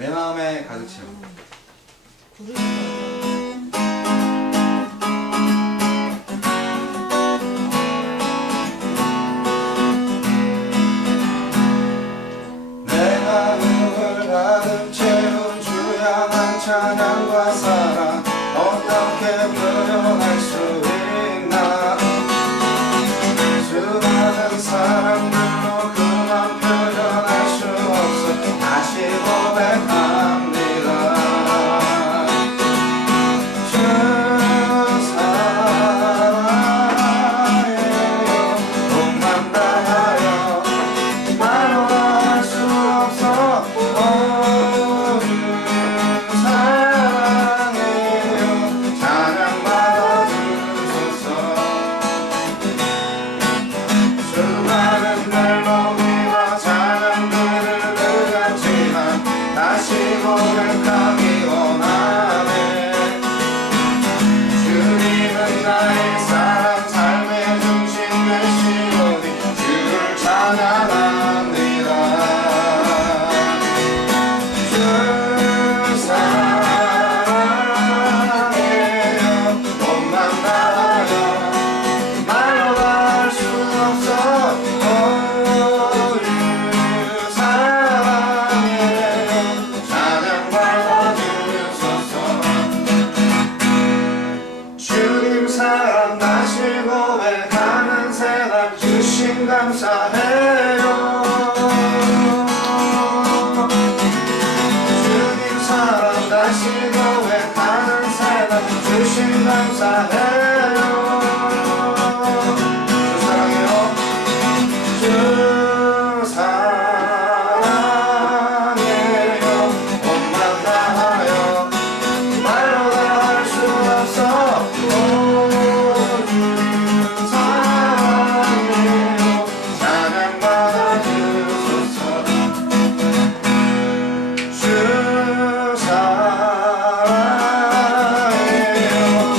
내 마음에 가득 채워. 내 마음을 가득 채운 주야만 찬양과 사랑 어떻게 표현할 수 있나. 수많은 사람들로 그만 표현할 수 없어 다시 고백합니다. 주 사랑해요. 몸만 다하여 말로 할 수 없어. 주 사랑해요. 찬양 받아주소서. 수많은 멜로디와 찬양들을 들었지만 다시 고백하기 원하네. 주님은 나의 사랑 삶의 중심 되시오니 주를 찬양합니다. 주 사랑해요. 몸만 다하여 말로 할 수 없어. 주 사랑해요. 찬양 받아주소서. 주님 사랑 다시 고백하는 생활 주신 감사해요. 주님 사랑 다시 고백하는 생활 주신 감사해요. 주 사랑해요. 주 사랑해요. 몸만 다하여 말로 다 할 수 없어. 주 사랑해요. 찬양 받아주소서. 주 사랑해요.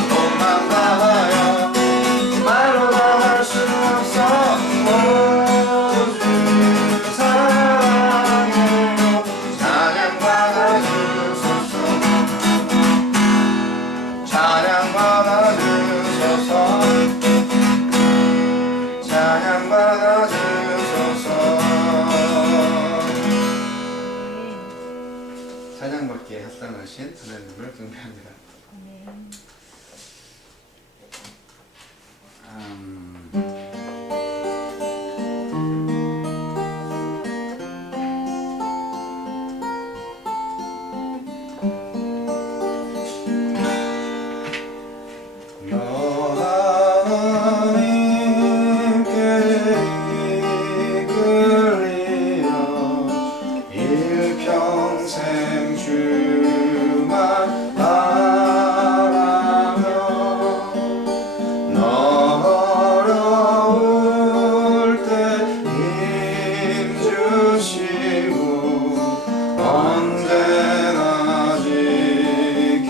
몸만 다하여 말로 다 할 수 없어. 주 사랑해요. 찬양 받아주소서. 찬양 받아주소서. 찬양 받아주소서. 찬양 받기에 합당하신 하나님을 경배합니다. 너 하나님께 이끌리어 일평생 주만 바라며 너 어려울 때 힘 주시고 언제나 지켜주시리.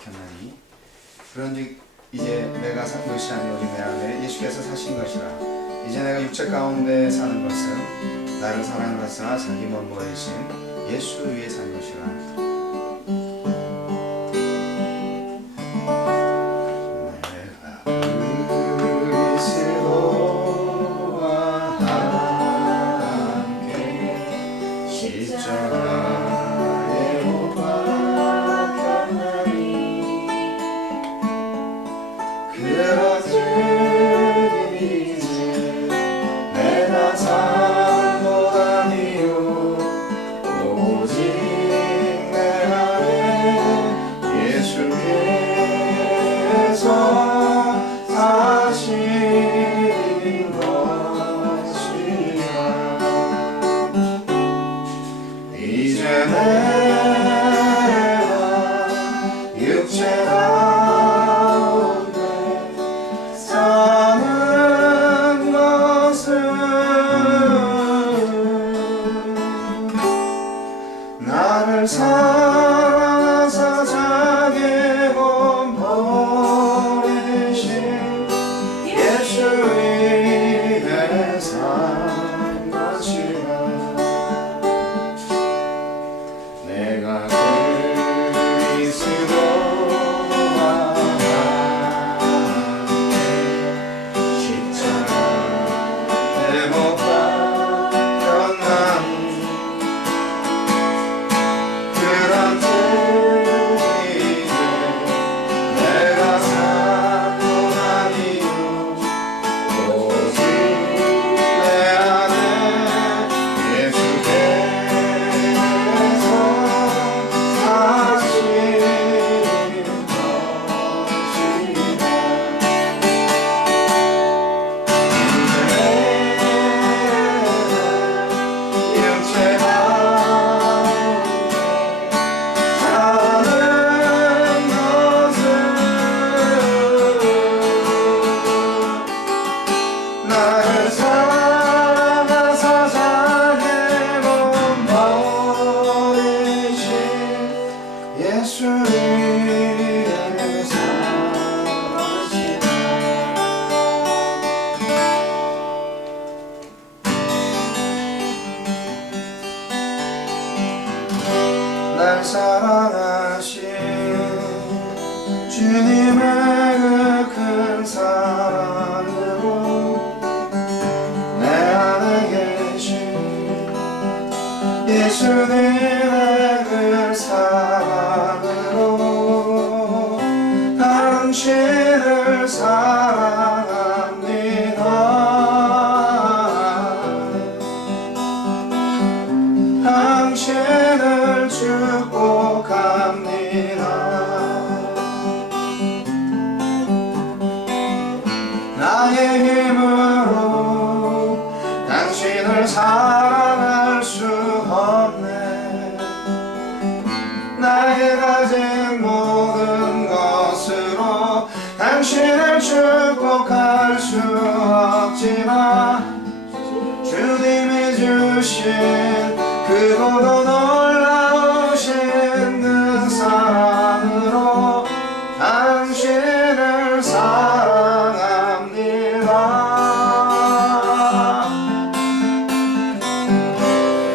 박혔나니 그런즉 이제 내가 산 것이 아니오니 내 안에 예수께서 사신 것이라. 이제 내가 육체 가운데 사는 것은 나를 사랑하사 자기 몸 버리신 예수 위에 산 것이라. 나를 사랑하사 자기 몸 버리신 예수 위에 산 것이라. 내가 그리스도와 함께 십자가에 못 박혔나니 날 사랑하신 주님의 그 큰 사랑으로 내 안에 계신 예수님의 그 사랑으로 당신을 사랑합니다. 당신을 축복합니다. 나의 힘으로 당신을 사랑할 수 없네. 나의 가진 모든 것으로 당신을 축복할 수 없지만 주님이 주신 그보다 놀라우신 그 사랑으로 당신을 사랑합니다.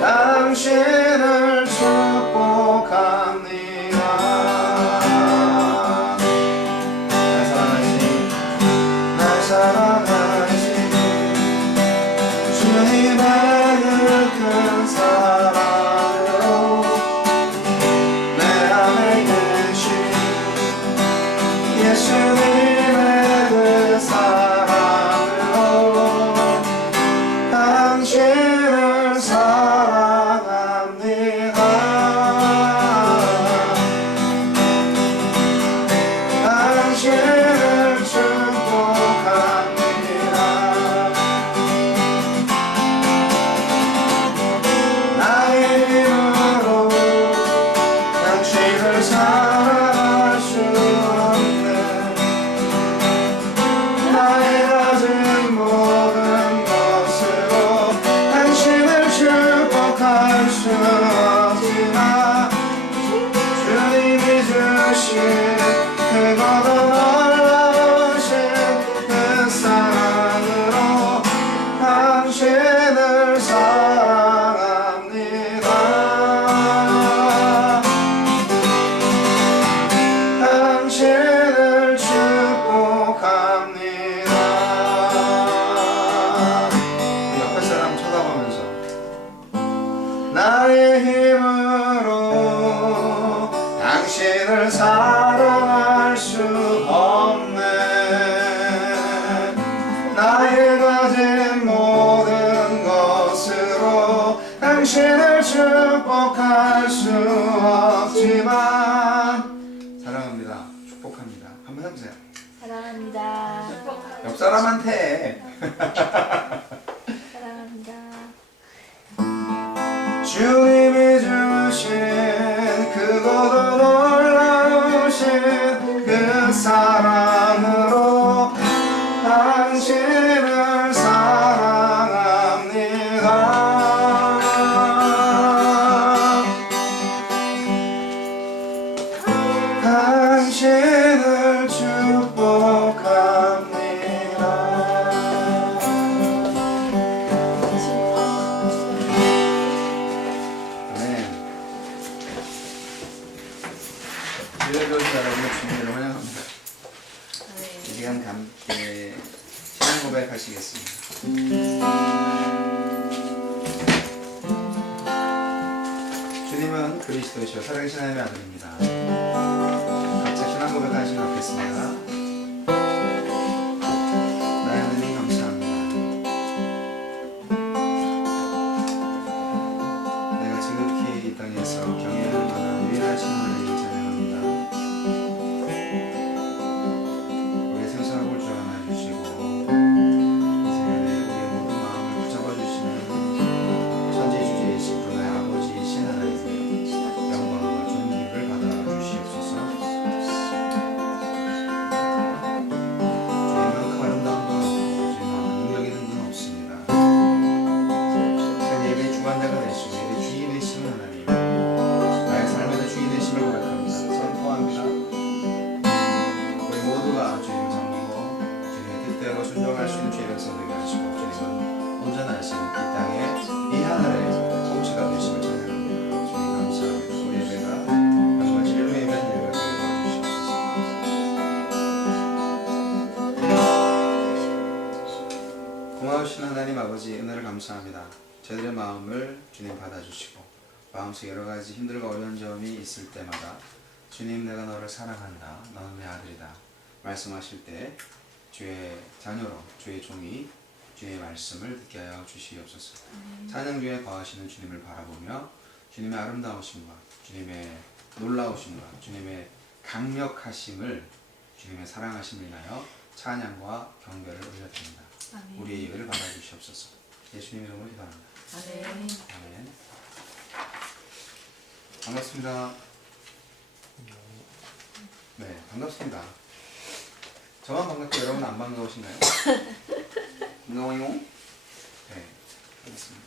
당신을 축복합니다. 날 사랑하신 주님의 그 큰 사랑으로 내 안에 계신 예수님의 그 사랑으로 당신을 사랑합니다. 당신을 축복합니다. 나의 힘으로 당신을 사랑할 수 없네. 축복합니다. 한번 해보세요. 사랑합니다. 옆 사람한테. 사랑합니다. 주님이 주신 그거도 놀라우신 그 사랑으로 당신을 사랑합니다. 당신을 축복합니다. 주일교사 여러분의 주님을 환영합니다. 이 시간 함께 신앙 고백하시겠습니다. 주님은 그리스도이시여 살아계신 하나님의 아들입니다. 각자 신앙 고백하신 것 같겠습니다. 나의 하나님 감사합니다. 내가 지극히 이 땅에서 경외할 만한 위대하신 하나님을 찬양합니다. 우리의 생사를 주관하여 주시고 이 시간에 우리의 모든 마음을 붙잡아 주시는 천지주제이신 그 나의 아버지이신 하나님, 영광과 존귀를 받아 주시옵소서. 주님은 아름다운 건 없고 주님은 능력 있는 건 없습니다. 예배의 주관자가 되시고 예배의 주인 되시는 하나님, 나의 삶에서 주인 되심을 고백합니다. 선포합니다. 우리 모두가 주님을 섬기고 주님의 뜻대로 순종할 수 있는 주의 백성 되게 하시고 주님은 온전하신 이 땅에 이 하늘의 통치가 되심을 찬양합니다. 주님 감사합니다. 우리 예배가 정말 진리로 예배한 예배가 되게 도와주시옵소서. 고마우신 하나님 아버지, 은혜를 감사합니다. 저희들의 마음을 주님 받아주시고 마음속에 여러 가지 힘들고 어려운 점이 있을 때마다 주님, 내가 너를 사랑한다, 너는 내 아들이다 말씀하실 때 주의 자녀로 주의 종이 주의 말씀을 듣게 하여 주시옵소서. 찬양 중에 거하시는 주님을 바라보며 주님의 아름다우심과 주님의 놀라우심과 주님의 강력하심을, 주님의 사랑하심을 인하여 찬양과 경배를 올려드립니다. 아멘. 우리의 예배를 받아주시옵소서. 예수님 이름으로 기도합니다. 아멘. 아멘. 반갑습니다. 네, 반갑습니다. 저만 반갑고 여러분 안 반가우신가요? 반가워요. 네, 반갑습니다.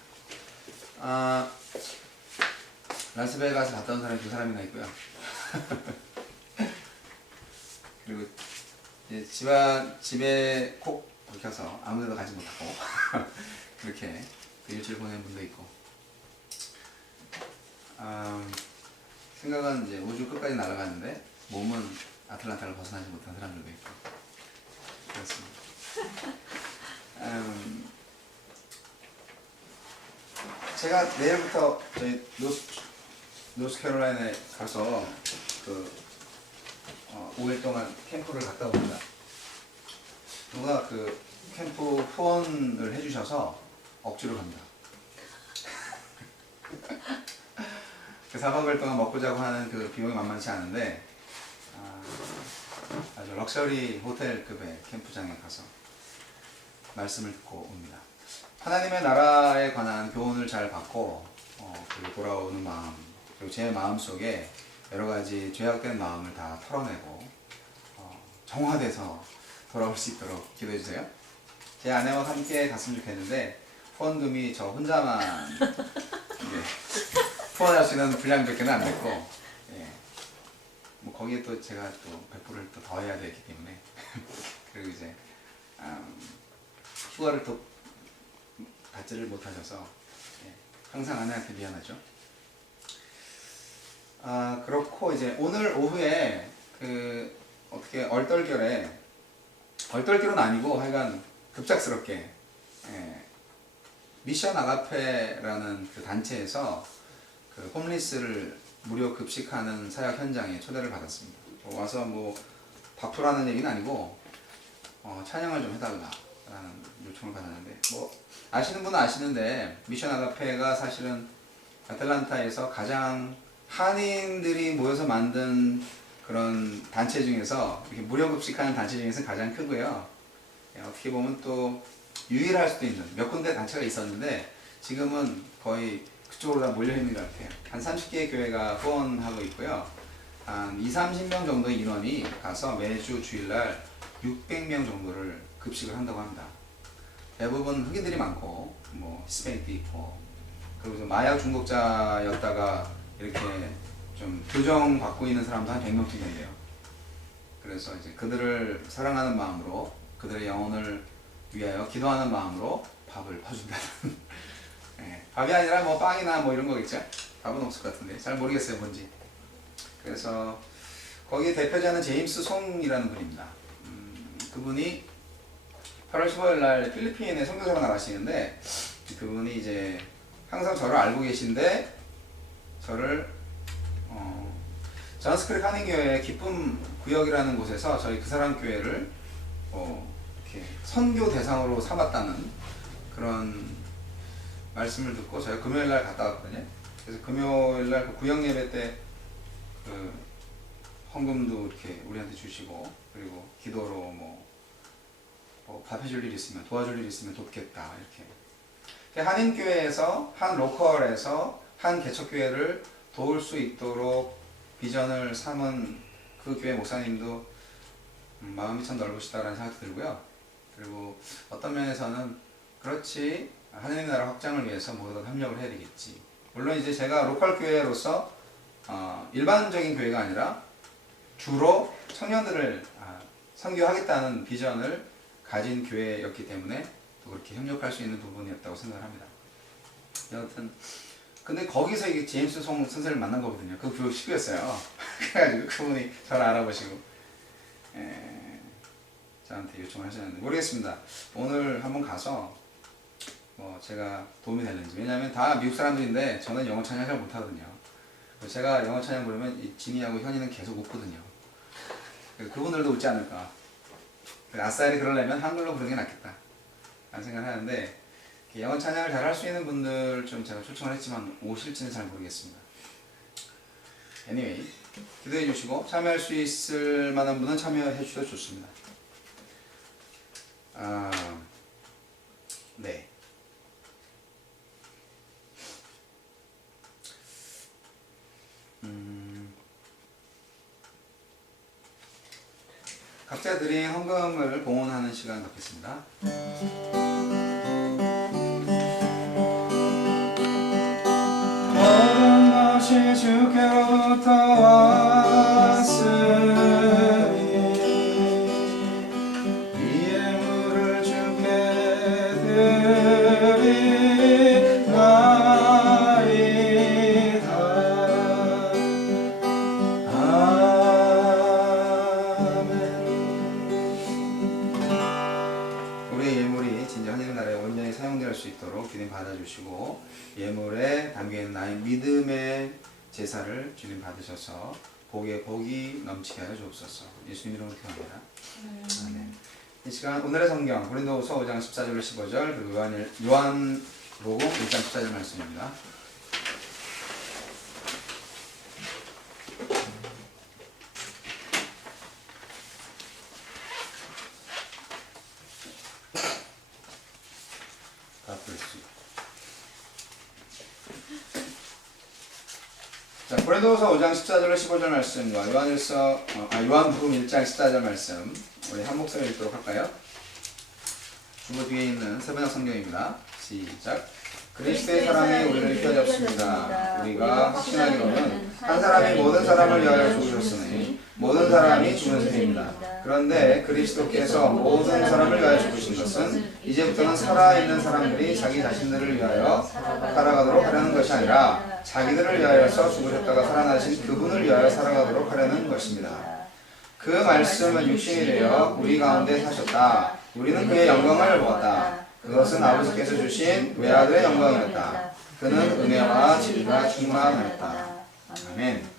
라스베가스 갔다 온 사람이 2사람이나 있고요. 그리고 이제 집에 콕 박혀서 아무데도 가지 못하고 그렇게 일주일 보낸 분도 있고, 생각은 이제 우주 끝까지 날아가는데 몸은 아틀란타를 벗어나지 못한 사람들도 있고 그렇습니다. 제가 내일부터 저희 노스캐롤라이나에 가서 5일 동안 캠프를 갔다 옵니다. 누가 그 캠프 후원을 해주셔서 억지로 갑니다. 그 4박 5일 동안 먹고 자고 하는 그 비용이 만만치 않은데 아주 럭셔리 호텔급의 캠프장에 가서 말씀을 듣고 옵니다. 하나님의 나라에 관한 교훈을 잘 받고 그리고 돌아오는 마음, 그리고 제 마음속에 여러 가지 죄악된 마음을 다 털어내고 정화돼서 돌아올 수 있도록 기도해 주세요. 제 아내와 함께 갔으면 좋겠는데 후원금이 저 혼자만 후원할 수 있는 분량밖에는 안 됐고, 뭐 거기에 또 제가 또 100%를 또 더 해야 되기 때문에 그리고 이제 휴가를 또 받지를 못하셔서 항상 아내한테 미안하죠. 그렇고 이제 오늘 오후에 어떻게 얼떨결은 아니고 하여간 급작스럽게 미션 아가페라는 그 단체에서 그 홈리스를 무료 급식하는 사역 현장에 초대를 받았습니다. 와서 뭐 바쁘라는 얘기는 아니고 찬양을 좀 해달라라는 요청을 받았는데, 뭐 아시는 분은 아시는데 미션 아가페가 사실은 아틀란타에서 가장 한인들이 모여서 만든 그런 단체 중에서 이렇게 무료 급식하는 단체 중에서 가장 크고요. 어떻게 보면 또 유일할 수도 있는 몇 군데 단체가 있었는데 지금은 거의 그쪽으로 다 몰려 있는 것 같아요. 한 30개의 교회가 후원하고 있고요. 한 20-30명 정도의 인원이 가서 매주 주일날 600명 정도를 급식을 한다고 합니다. 대부분 흑인들이 많고 뭐 히스패닉도 있고 그리고 마약 중독자였다가 이렇게 좀 교정받고 있는 사람도 한 100명쯤 된대요. 그래서 이제 그들을 사랑하는 마음으로 그들의 영혼을 위하여 기도하는 마음으로 밥을 퍼준다는 네, 밥이 아니라 뭐 빵이나 뭐 이런 거겠죠? 밥은 없을 것 같은데 잘 모르겠어요 뭔지. 그래서 거기 대표자는 제임스 송이라는 분입니다. 그분이 8월 15일 날 필리핀에 선교사로 나가시는데 그분이 이제 항상 저를 알고 계신데 저를 존스크릭 한인교회 기쁨 구역이라는 곳에서 저희 그 사람 교회를 이렇게 선교 대상으로 삼았다는 그런 말씀을 듣고 저희가 금요일 날 갔다 왔거든요. 그래서 금요일 날 그 구역 예배 때 그 헌금도 이렇게 우리한테 주시고 그리고 기도로 뭐 밥 해줄 일 있으면 도와줄 일 있으면 돕겠다 이렇게 한인교회에서 한 로컬에서 한 개척교회를 도울 수 있도록 비전을 삼은 그 교회 목사님도 마음이 참 넓으시다라는 생각이 들고요. 그리고 어떤 면에서는 그렇지 하나님의 나라 확장을 위해서 모두 다 협력을 해야 되겠지. 물론 이제 제가 로컬 교회로서 일반적인 교회가 아니라 주로 청년들을 선교하겠다는 비전을 가진 교회였기 때문에 또 그렇게 협력할 수 있는 부분이었다고 생각을 합니다. 여하튼 근데 거기서 이게 제임스 송 선생을 만난 거거든요. 그 교육 식구였어요. 그래가지고 그분이 저를 알아보시고 저한테 요청을 하셨는데 모르겠습니다. 오늘 한번 가서 뭐 제가 도움이 될는지. 왜냐하면 다 미국 사람들인데 저는 영어 찬양 잘 못하거든요. 제가 영어 찬양 부르면 진이하고 현이는 계속 웃거든요. 그분들도 웃지 않을까. 아싸리 그러려면 한글로 부르는 게 낫겠다 라는 생각을 하는데 영어 찬양을 잘 할 수 있는 분들 좀 제가 초청을 했지만 오실지는 잘 모르겠습니다. Anyway, 기도해 주시고 참여할 수 있을 만한 분은 참여해 주셔도 좋습니다. 네. 각자 드린 헌금을 봉헌하는 시간 갖겠습니다. 모든 것이 주께로부터 왔으니 이 예물을 주께 드리나이다. 아멘. 우리의 예물이 진정 하나님 나라에 온전히 사용될 수 있도록 주님 받아주시고 예물에 담겨있는 나의 믿음의 제사를 주님 받으셔서 복에 복이 넘치게 하여 주옵소서. 예수님 이름으로 기도합니다. 아멘. 이 시간 오늘의 성경 고린도후서 5장 14절 15절 그리고 요한복음 1장 14절 말씀입니다. 자, 고린도후서 5장 14절 15절 말씀과 요한복음 1장 14절 말씀 우리 한 목소리 읽도록 할까요? 주보 뒤에 있는 세번역 성경입니다. 시작. 그리스도의 사랑이 우리를 펴잡습니다. 우리가 확신하기로는 한 사람이 모든 사람을 위하여 죽으셨으니 모든 사람이 죽는 셈입니다. 그런데 그리스도께서 모든 사람을 위하여 죽으신 것은 이제부터는 살아있는 사람들이 자기 자신들을 위하여 살아가도록 하려는 것이 아니라 자기들을 위하여서 죽으셨다가 살아나신 그분을 위하여 살아가도록 하려는 것입니다. 그 말씀은 육신이 되어 우리 가운데 사셨다. 우리는 그의 영광을 보았다. 그것은 아버지께서 주신 외아들의 영광이었다. 그는 은혜와 진리가 충만하였다. 아멘.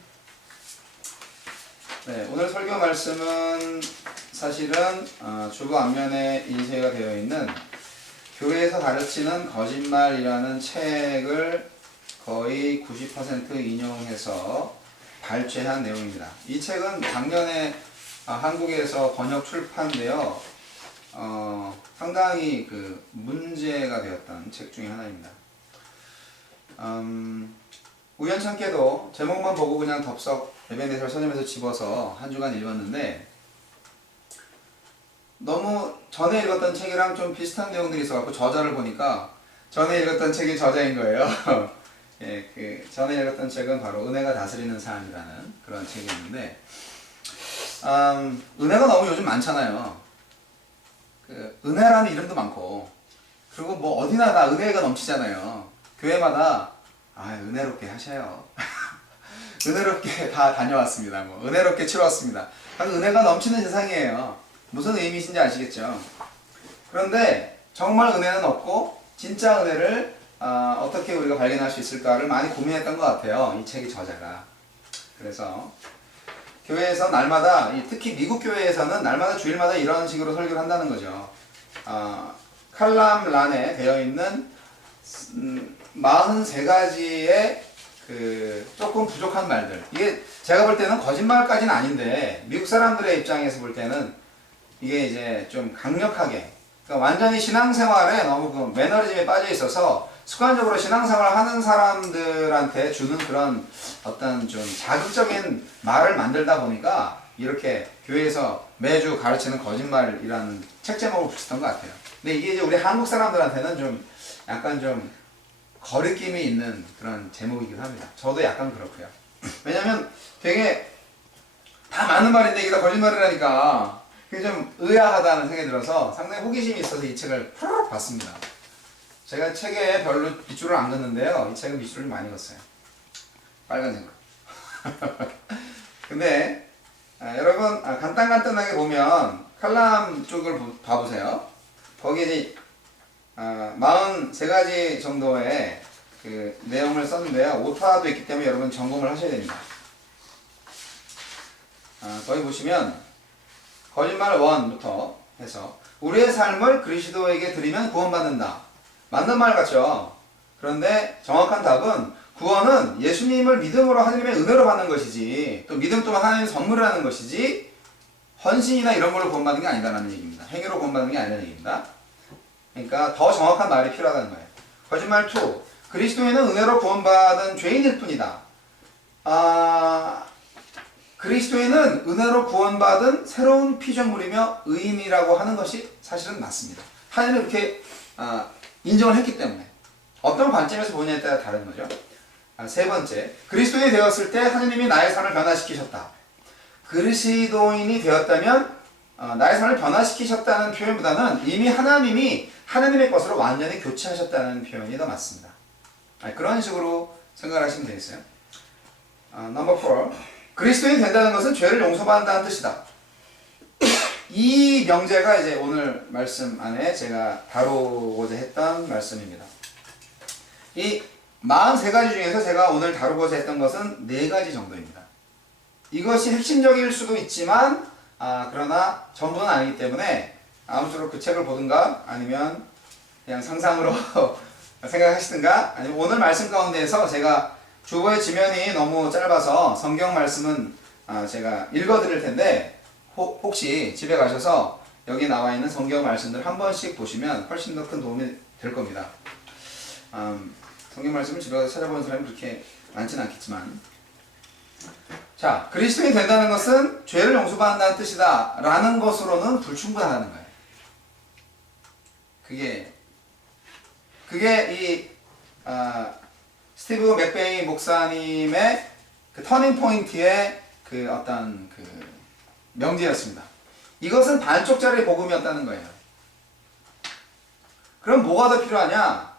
네, 오늘 설교 말씀은 사실은 주보 앞면에 인쇄가 되어 있는 교회에서 가르치는 거짓말이라는 책을 거의 90% 인용해서 발췌한 내용입니다. 이 책은 작년에 한국에서 번역 출판되어 상당히 그 문제가 되었던 책 중에 하나입니다. 우연찮게도 제목만 보고 그냥 덥석 에베네zer 서점에서 집어서 한 주간 읽었는데 너무 전에 읽었던 책이랑 좀 비슷한 내용들이 있어갖고 저자를 보니까 전에 읽었던 책이 저자인 거예요. 예, 그 전에 읽었던 책은 바로 은혜가 다스리는 삶이라는 그런 책이었는데 은혜가 너무 요즘 많잖아요. 그 은혜라는 이름도 많고 그리고 뭐 어디나 다 은혜가 넘치잖아요. 교회마다 은혜롭게 하셔요. 은혜롭게 다 다녀왔습니다. 뭐 은혜롭게 치러왔습니다. 은혜가 넘치는 세상이에요. 무슨 의미신지 아시겠죠? 그런데 정말 은혜는 없고 진짜 은혜를 어떻게 우리가 발견할 수 있을까를 많이 고민했던 것 같아요. 이 책의 저자가. 그래서 교회에서 날마다, 특히 미국 교회에서는 날마다 주일마다 이런 식으로 설교를 한다는 거죠. 칼럼란에 되어 있는 43가지의 그 조금 부족한 말들. 이게 제가 볼 때는 거짓말까지는 아닌데 미국 사람들의 입장에서 볼 때는 이게 이제 좀 강력하게, 그러니까 완전히 신앙생활에 너무 그 매너리즘에 빠져 있어서 습관적으로 신앙생활을 하는 사람들한테 주는 그런 어떤 좀 자극적인 말을 만들다 보니까 이렇게 교회에서 매주 가르치는 거짓말이라는 책 제목을 붙였던 것 같아요. 근데 이게 이제 우리 한국 사람들한테는 좀 약간 좀 거리낌이 있는 그런 제목이기도 합니다. 저도 약간 그렇고요. 왜냐면 되게 다 맞는 말인데 이게 다 거짓말이라니까 그게 좀 의아하다는 생각이 들어서 상당히 호기심이 있어서 이 책을 푸르륵 봤습니다. 제가 책에 별로 밑줄을 안 긋는데요. 이 책은 밑줄을 많이 긋어요. 빨간색으로. 근데 여러분 간단하게 보면 칼럼 쪽을 봐보세요. 거기에 이제 43가지 정도의 그 내용을 썼는데요. 오타도 있기 때문에 여러분 점검을 하셔야 됩니다. 거기 보시면 거짓말 1부터 해서 우리의 삶을 그리스도에게 드리면 구원받는다. 맞는 말 같죠? 그런데 정확한 답은 구원은 예수님을 믿음으로 하나님의 은혜로 받는 것이지 또 믿음 또한 하나님의 선물이라는 것이지 헌신이나 이런 걸로 구원받는 게 아니다라는 얘기입니다. 행위로 구원받는 게 아니라는 얘기입니다. 그러니까 더 정확한 말이 필요하다는 거예요. 거짓말 2. 그리스도인은 은혜로 구원받은 죄인일 뿐이다. 그리스도인은 은혜로 구원받은 새로운 피조물이며 의인이라고 하는 것이 사실은 맞습니다. 하나님은 이렇게 인정을 했기 때문에 어떤 관점에서 보느냐에 따라 다른 거죠. 세 번째, 그리스도인이 되었을 때 하나님이 나의 삶을 변화시키셨다. 그리스도인이 되었다면 나의 삶을 변화시키셨다는 표현보다는 이미 하나님이 하나님의 것으로 완전히 교체하셨다는 표현이 더 맞습니다. 그런 식으로 생각을 하시면 되겠어요. 넘버 4. 그리스도인이 된다는 것은 죄를 용서받는다는 뜻이다. 이 명제가 이제 오늘 말씀 안에 제가 다루고자 했던 말씀입니다. 이 43가지 중에서 제가 오늘 다루고자 했던 것은 4가지 정도입니다. 이것이 핵심적일 수도 있지만 그러나 전부는 아니기 때문에 아무쪼록 그 책을 보든가 아니면 그냥 상상으로 생각하시든가 아니면 오늘 말씀 가운데에서 제가 주보의 지면이 너무 짧아서 성경 말씀은 제가 읽어드릴 텐데 혹시 집에 가셔서 여기 나와 있는 성경 말씀들 한 번씩 보시면 훨씬 더 큰 도움이 될 겁니다. 성경 말씀을 집에 가서 찾아보는 사람이 그렇게 많지는 않겠지만 자, 그리스도인이 된다는 것은 죄를 용서받는다는 뜻이다 라는 것으로는 불충분하다는 거예요. 그게 이 스티브 맥베이 목사님의 그 터닝 포인트의 그 어떤 그 명제였습니다. 이것은 반쪽짜리 복음이었다는 거예요. 그럼 뭐가 더 필요하냐?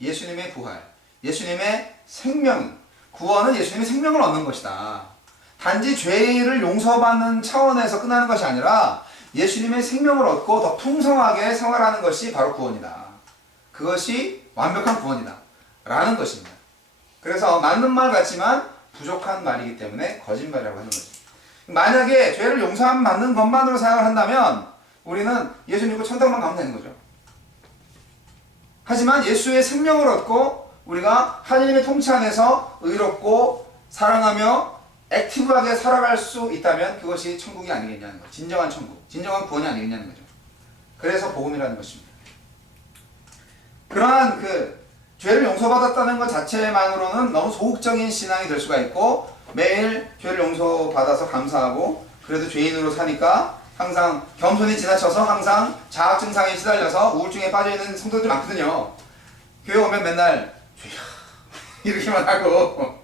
예수님의 부활, 예수님의 생명, 구원은 예수님의 생명을 얻는 것이다. 단지 죄를 용서받는 차원에서 끝나는 것이 아니라 예수님의 생명을 얻고 더 풍성하게 생활하는 것이 바로 구원이다. 그것이 완벽한 구원이다 라는 것입니다. 그래서 맞는 말 같지만 부족한 말이기 때문에 거짓말이라고 하는 거죠. 만약에 죄를 용서받는 것만으로 생각을 한다면 우리는 예수 믿고 천당만 가면 되는 거죠. 하지만 예수의 생명을 얻고 우리가 하나님의 통치 안에서 의롭고 사랑하며 액티브하게 살아갈 수 있다면 그것이 천국이 아니겠냐는 거죠. 진정한 천국, 진정한 구원이 아니겠냐는 거죠. 그래서 복음이라는 것입니다. 그러한 죄를 용서받았다는 것 자체만으로는 너무 소극적인 신앙이 될 수가 있고, 매일 죄를 용서받아서 감사하고 그래도 죄인으로 사니까 항상 겸손이 지나쳐서 항상 자학 증상에 시달려서 우울증에 빠져있는 성도들이 많거든요. 교회 오면 맨날 죄야 이렇게만 하고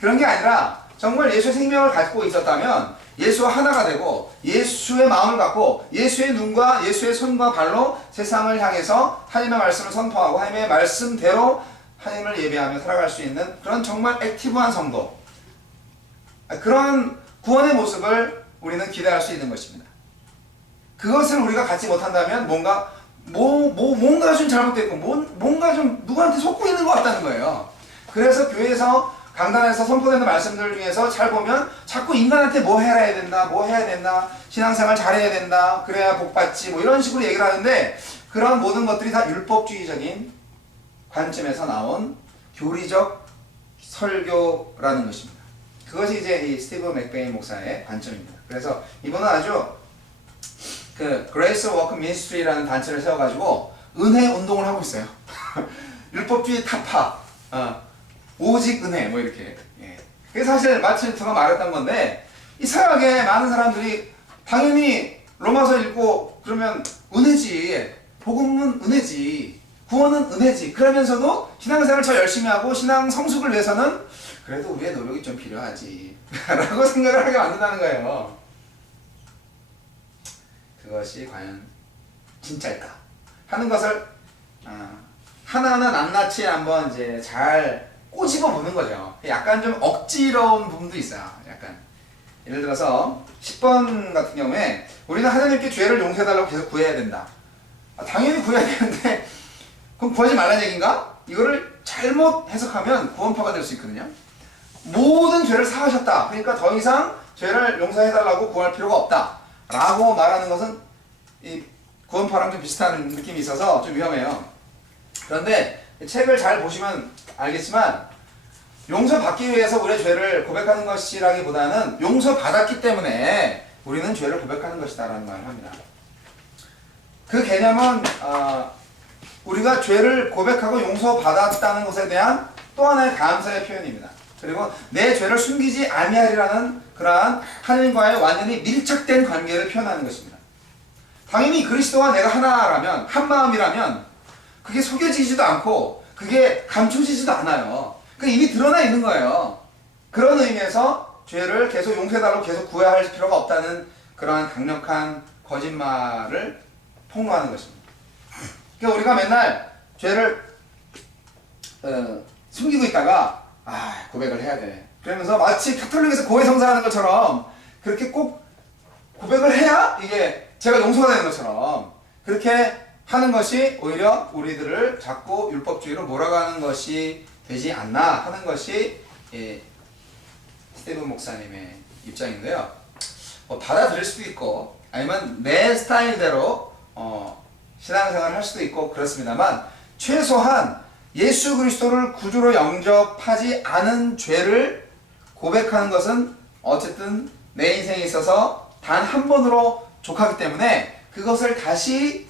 그런 게 아니라 정말 예수의 생명을 갖고 있었다면 예수와 하나가 되고 예수의 마음을 갖고 예수의 눈과 예수의 손과 발로 세상을 향해서 하나님의 말씀을 선포하고 하나님의 말씀대로 하나님을 예배하며 살아갈 수 있는 그런 정말 액티브한 성도, 그런 구원의 모습을 우리는 기대할 수 있는 것입니다. 그것을 우리가 갖지 못한다면 뭔가 좀 잘못됐고 뭔가 좀 누구한테 속고 있는 것 같다는 거예요. 그래서 교회에서 강단에서 선포되는 말씀들 중에서 잘 보면 자꾸 인간한테 뭐 해야 된다, 신앙생활 잘해야 된다, 그래야 복받지, 뭐 이런 식으로 얘기를 하는데, 그런 모든 것들이 다 율법주의적인 관점에서 나온 교리적 설교라는 것입니다. 그것이 이제 이 스티브 맥베인 목사의 관점입니다. 그래서 이분은 아주 Grace Work Ministry라는 단체를 세워가지고 은혜 운동을 하고 있어요. 율법주의 타파, 오직 은혜, 뭐 이렇게. 예. 그게 사실 마틴 루터가 말했던 건데, 이 서양의 많은 사람들이 당연히 로마서 읽고 그러면 은혜지, 복음은 은혜지, 구원은 은혜지, 그러면서도 신앙생활을 더 열심히 하고 신앙 성숙을 위해서는 그래도 우리의 노력이 좀 필요하지 라고 생각을 하게 만든다는 거예요. 그것이 과연 진짜일까 하는 것을 하나하나 낱낱이 한번 이제 잘 꼬집어 보는 거죠. 약간 좀 억지러운 부분도 있어요. 약간 예를 들어서 10번 같은 경우에 우리는 하나님께 죄를 용서해달라고 계속 구해야 된다. 당연히 구해야 되는데 그럼 구하지 말라는 얘기인가? 이거를 잘못 해석하면 구원파가 될 수 있거든요. 모든 죄를 사하셨다, 그러니까 더 이상 죄를 용서해달라고 구할 필요가 없다 라고 말하는 것은 이 구원파랑 좀 비슷한 느낌이 있어서 좀 위험해요. 그런데 책을 잘 보시면 알겠지만, 용서받기 위해서 우리의 죄를 고백하는 것이라기보다는 용서받았기 때문에 우리는 죄를 고백하는 것이다 라는 말을 합니다. 그 개념은 우리가 죄를 고백하고 용서받았다는 것에 대한 또 하나의 감사의 표현입니다. 그리고 내 죄를 숨기지 아니하리라는 그러한 하나님과의 완전히 밀착된 관계를 표현하는 것입니다. 당연히 그리스도와 내가 하나라면, 한 마음이라면 그게 속여지지도 않고 그게 감춰지지도 않아요. 그게 이미 드러나 있는 거예요. 그런 의미에서 죄를 계속 용서해달라고 계속 구해야 할 필요가 없다는 그러한 강력한 거짓말을 폭로하는 것입니다. 그러니까 우리가 맨날 죄를 숨기고 있다가 고백을 해야 돼, 그러면서 마치 카톨릭에서 고해성사하는 것처럼 그렇게 꼭 고백을 해야 이게 제가 용서가 되는 것처럼 그렇게 하는 것이 오히려 우리들을 자꾸 율법주의로 몰아가는 것이 되지 않나 하는 것이 스티브 목사님의 입장인데요. 받아들일 수도 있고 아니면 내 스타일대로 신앙생활을 할 수도 있고 그렇습니다만, 최소한 예수 그리스도를 구주로 영접하지 않은 죄를 고백하는 것은 어쨌든 내 인생에 있어서 단 한 번으로 족하기 때문에 그것을 다시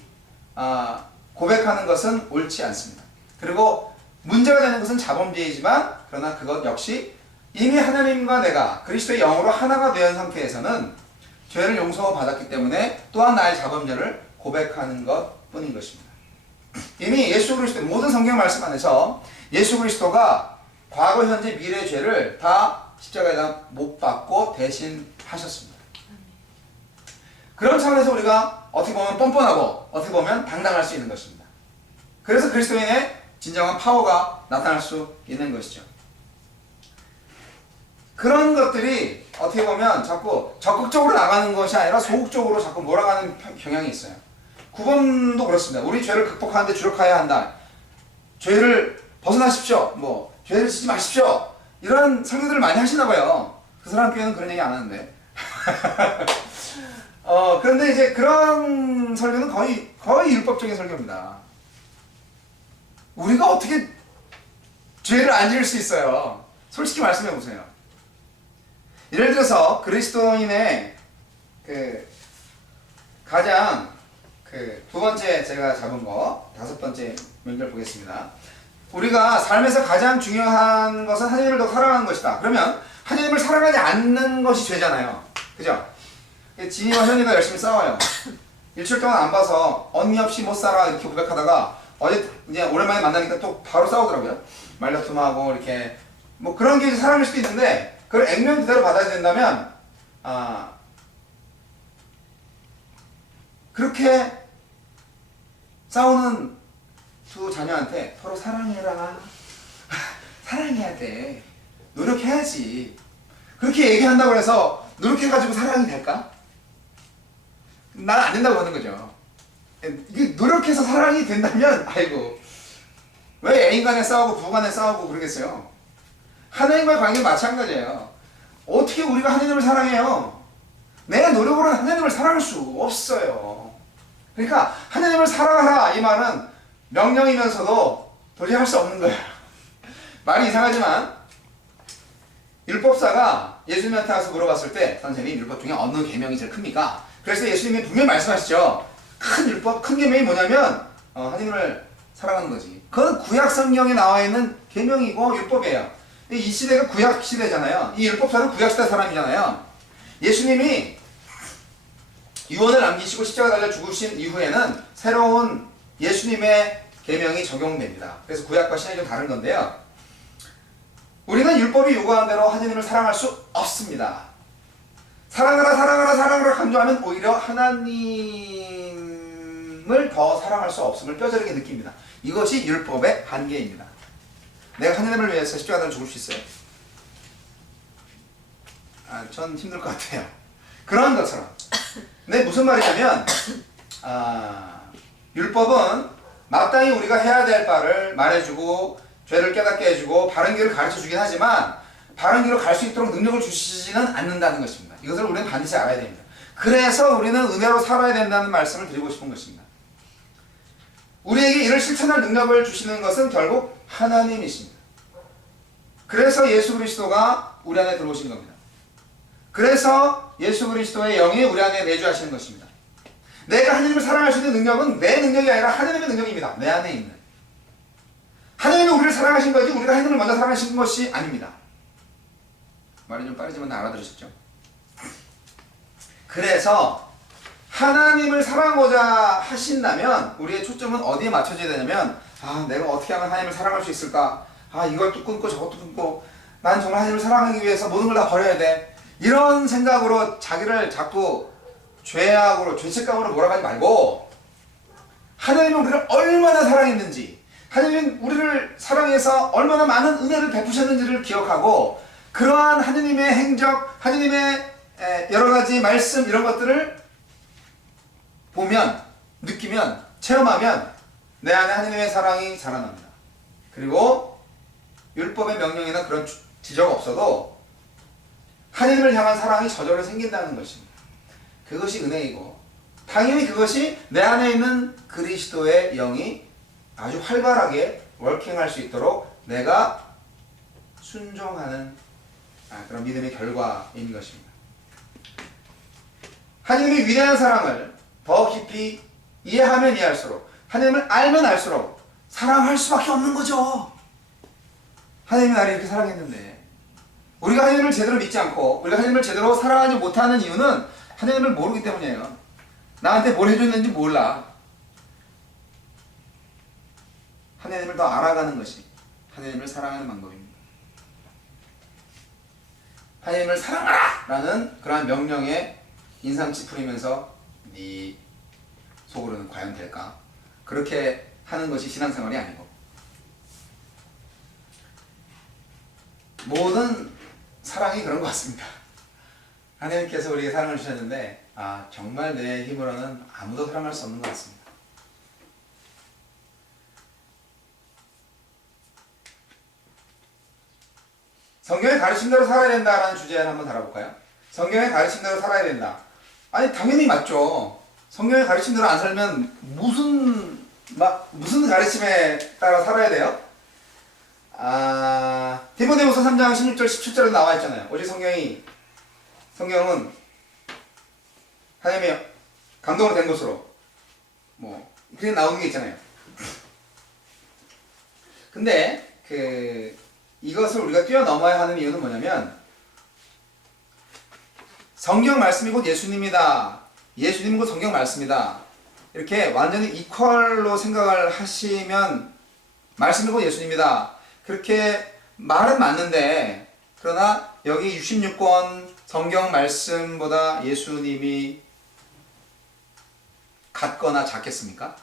고백하는 것은 옳지 않습니다. 그리고 문제가 되는 것은 자범죄이지만, 그러나 그것 역시 이미 하나님과 내가 그리스도의 영으로 하나가 된 상태에서는 죄를 용서받았기 때문에 또한 나의 자범죄를 고백하는 것 뿐인 것입니다. 이미 예수 그리스도 모든 성경 말씀 안에서 예수 그리스도가 과거, 현재, 미래의 죄를 다 십자가에다 못 박고 대신하셨습니다. 그런 차원에서 우리가 어떻게 보면 뻔뻔하고 어떻게 보면 당당할 수 있는 것입니다. 그래서 그리스도인의 진정한 파워가 나타날 수 있는 것이죠. 그런 것들이 어떻게 보면 자꾸 적극적으로 나가는 것이 아니라 소극적으로 자꾸 몰아가는 경향이 있어요. 9번도 그렇습니다. 우리 죄를 극복하는데 주력해야 한다. 죄를 벗어나십시오. 죄를 짓지 마십시오. 이런 설교들을 많이 하시나 봐요. 그 사람 교회는 그런 얘기 안 하는데. 그런데 이제 그런 설교는 거의 율법적인 설교입니다. 우리가 어떻게 죄를 안 지을 수 있어요? 솔직히 말씀해 보세요. 예를 들어서 그리스도인의 가장 두 번째 제가 잡은 거, 다섯 번째 명절 보겠습니다. 우리가 삶에서 가장 중요한 것은 하나님을 더 사랑하는 것이다. 그러면 하나님을 사랑하지 않는 것이 죄잖아요. 그죠? 진이와 현이가 열심히 싸워요. 일주일 동안 안 봐서 언니 없이 못 살아 이렇게 고백하다가 어제 이제 오랜만에 만나니까 또 바로 싸우더라고요. 말다툼하고 이렇게 뭐 그런 게 사랑일 수도 있는데 그걸 액면 그대로 받아야 된다면 그렇게 싸우는 두 자녀한테 서로 사랑해라. 사랑해야 돼. 노력해야지. 그렇게 얘기한다고 해서 노력해가지고 사랑이 될까? 난 안 된다고 하는 거죠. 이게 노력해서 사랑이 된다면 아이고 왜 애인 간에 싸우고 부부 간에 싸우고 그러겠어요. 하나님과의 관계는 마찬가지예요. 어떻게 우리가 하나님을 사랑해요? 내 노력으로는 하나님을 사랑할 수 없어요. 그러니까 하나님을 사랑하라 이 말은 명령이면서도 도저히 할 수 없는 거예요. 말이 이상하지만 율법사가 예수님한테 와서 물어봤을 때 선생님 율법 중에 어느 계명이 제일 큽니까? 그래서 예수님이 분명히 말씀하시죠. 큰 율법, 큰 계명이 뭐냐면 하나님을 사랑하는 거지. 그건 구약 성경에 나와 있는 계명이고 율법이에요. 이 시대가 구약 시대잖아요. 이 율법사는 구약 시대 사람이잖아요. 예수님이 유언을 남기시고 십자가 달려 죽으신 이후에는 새로운 예수님의 계명이 적용됩니다. 그래서 구약과 신약이 좀 다른 건데요. 우리는 율법이 요구한 대로 하나님을 사랑할 수 없습니다. 사랑하라 사랑하라 사랑하라 강조하면 오히려 하나님을 더 사랑할 수 없음을 뼈저리게 느낍니다. 이것이 율법의 한계입니다. 내가 하나님을 위해서 십자가를 죽을 수 있어요? 전 힘들 것 같아요. 그런 것처럼. 근데 무슨 말이냐면 율법은 마땅히 우리가 해야 될 바를 말해주고 죄를 깨닫게 해주고 바른 길을 가르쳐주긴 하지만 바른 길로 갈 수 있도록 능력을 주시지는 않는다는 것입니다. 이것을 우리는 반드시 알아야 됩니다. 그래서 우리는 은혜로 살아야 된다는 말씀을 드리고 싶은 것입니다. 우리에게 이를 실천할 능력을 주시는 것은 결국 하나님이십니다. 그래서 예수 그리스도가 우리 안에 들어오신 겁니다. 그래서 예수 그리스도의 영이 우리 안에 내주하시는 것입니다. 내가 하나님을 사랑할 수 있는 능력은 내 능력이 아니라 하나님의 능력입니다. 내 안에 있는. 하나님이 우리를 사랑하신 거지 우리가 하나님을 먼저 사랑하신 것이 아닙니다. 말이 좀 빠르지만 알아들으셨죠? 그래서 하나님을 사랑하고자 하신다면 우리의 초점은 어디에 맞춰져야 되냐면 내가 어떻게 하면 하나님을 사랑할 수 있을까? 이것도 끊고 저것도 끊고 난 정말 하나님을 사랑하기 위해서 모든 걸 다 버려야 돼. 이런 생각으로 자기를 자꾸 죄악으로 죄책감으로 몰아가지 말고 하나님은 우리를 얼마나 사랑했는지 하나님은 우리를 사랑해서 얼마나 많은 은혜를 베푸셨는지를 기억하고 그러한 하나님의 행적, 하나님의 여러 가지 말씀 이런 것들을 보면, 느끼면, 체험하면 내 안에 하나님의 사랑이 자라납니다. 그리고 율법의 명령이나 그런 지적 없어도 하나님을 향한 사랑이 저절로 생긴다는 것입니다. 그것이 은혜이고 당연히 그것이 내 안에 있는 그리스도의 영이 아주 활발하게 워킹할 수 있도록 내가 순종하는 그런 믿음의 결과인 것입니다. 하나님의 위대한 사랑을 더 깊이 이해하면 이해할수록 하나님을 알면 알수록 사랑할 수밖에 없는 거죠. 하나님이 나를 이렇게 사랑했는데 우리가 하나님을 제대로 믿지 않고 우리가 하나님을 제대로 사랑하지 못하는 이유는 하나님을 모르기 때문이에요. 나한테 뭘 해줬는지 몰라. 하나님을 더 알아가는 것이 하나님을 사랑하는 방법입니다. 하나님을 사랑하라! 라는 그러한 명령에 인상 찌푸리면서 네 속으로는 과연 될까? 그렇게 하는 것이 신앙생활이 아니고 모든 사랑이 그런 것 같습니다. 하나님께서 우리에게 사랑을 주셨는데 정말 내 힘으로는 아무도 사랑할 수 없는 것 같습니다. 성경의 가르침대로 살아야 된다라는 주제를 한번 다뤄볼까요? 성경의 가르침대로 살아야 된다. 당연히 맞죠. 성경의 가르침대로 안 살면 무슨 가르침에 따라 살아야 돼요? 디모데후서 3장 16절 17절에 나와 있잖아요. 오직 성경은 하나님의 감동으로 된 것으로 그게 나오는 게 있잖아요. 근데 이것을 우리가 뛰어넘어야 하는 이유는 뭐냐면, 성경 말씀이 곧 예수님이다, 예수님은 곧 성경 말씀이다, 이렇게 완전히 이퀄로 생각을 하시면 말씀이 곧 예수님이다, 그렇게 말은 맞는데, 그러나 여기 66권 성경 말씀보다 예수님이 같거나 작겠습니까?